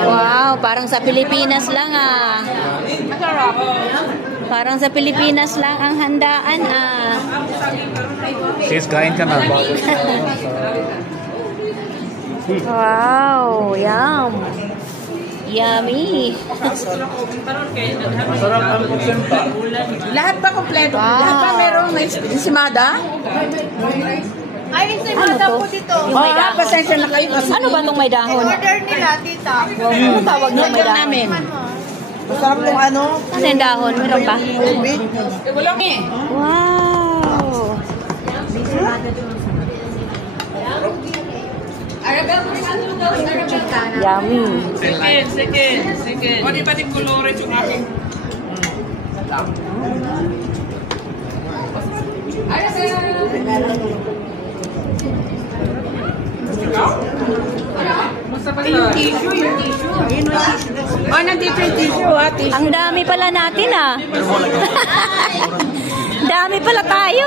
Wow, parang sa Pilipinas lang ah. Parang sa Pilipinas lang ang handaan ah. Sis, kain ka na. Wow, yum. Yummy. Masarap ang kusinta. Lahat ba kompleto? Wow. Lahat ba merong may simada? Ay, simada po dito. Yung may dahon. Pasensya na kayo kasi Ano ba itong may dahon? Order nila, tita. Ano tawag ng may dahon? namin. Masarap kung ano. Ano yung dahon? Meron pa? Ubit. Wala eh. Wow. Yummy. Sige. O, di ba din colores yung aking... Yung tissue, yung tissue. Oh, nandito yung tissue, ha? Tissue. Ang dami pala natin ah. Dami pala tayo.